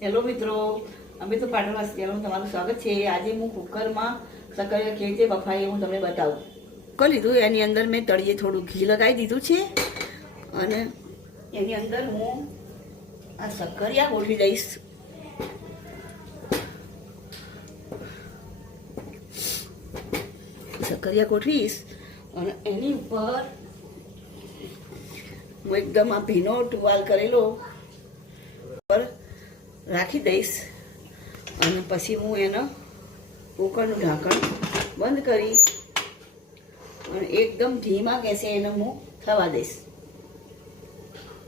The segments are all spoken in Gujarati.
હેલો મિત્રો, અમે તો પાટણવાસી ચેનલમાં તમારું સ્વાગત છે. આજે હું કુકરમાં સક્કરિયા કેવી રીતે બફાય હું તમને બતાવું. કુકર લીધું, એની અંદર મેં તળિયે થોડું ઘી લગાવી દીધું છે અને એની અંદર હું આ સક્કરિયા ગોઠવી દઈશ. સક્કરિયા ગોઠવીશ અને એની ઉપર હું એકદમ આ ભીનો ટુવાલ કરેલો પર રાખી દઈશ અને પછી હું એનો કુકરનું ઢાંકણ બંધ કરી અને એકદમ ધીમા ગેસે એને હું થવા દઈશ.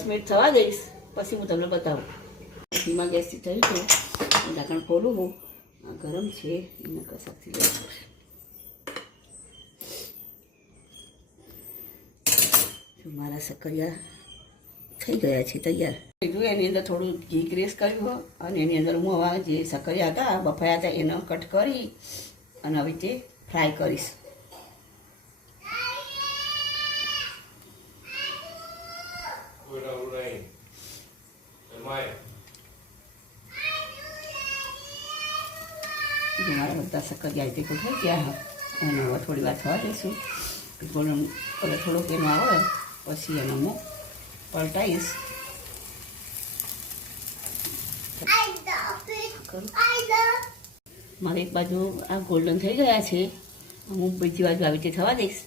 મિનિટ થવા દઈશ પછી હું તમને બતાવું. ધીમા ગેસથી થયું છે, ઢાંકણ ખોલું હું. આ ગરમ છે એને કશાકથી લઈ પડશે. મારા સક્કરિયા થઈ ગયા છે તૈયાર. એની અંદર થોડું ઘી ગ્રેસ કર્યું અને એની અંદર હું હવે જે સક્કરિયા હતા બફાયા હતા એને કટ કરી અને હવે તે ફ્રાય કરીશ. મારા બધા સક્કરિયા રીતે થઈ ગયા અને હવે થોડી વાર થવા દઈશું. થોડોક એનો આવે પછી એનો હું પલટાઈશ. મારે એક બાજુ આ ગોલ્ડન થઈ ગયા છે, હું બીજી બાજુ આવી રીતે થવા દઈશ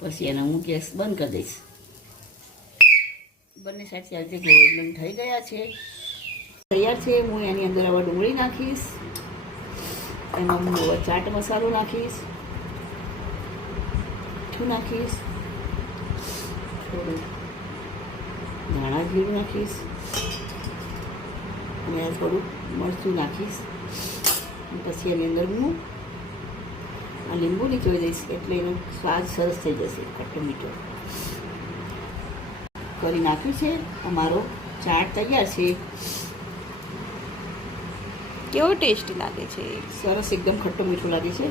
પછી એનો હું ગેસ બંધ કરી દઈશ. બંને સાઈડથી આવી રીતે ગોલ્ડન થઈ ગયા છે, તૈયાર છે. હું એની અંદર હવે ડુંગળી નાખીશ, એમાં હું હવે ચાટ મસાલો નાખીશ, મીઠું નાખીશ, થોડું ધાણા જીરું નાખીશ અને થોડું મરચું નાખીશ. પછી એની અંદર હું આ લીંબુ નીચોવી દઈશ એટલે એનો સ્વાદ સરસ થઈ જશે. ખટ્ટો મીઠો કરી નાખ્યું છે. અમારો ચાટ તૈયાર છે. કેવો ટેસ્ટી લાગે છે? સરસ, એકદમ ખટ્ટો મીઠો લાગે છે.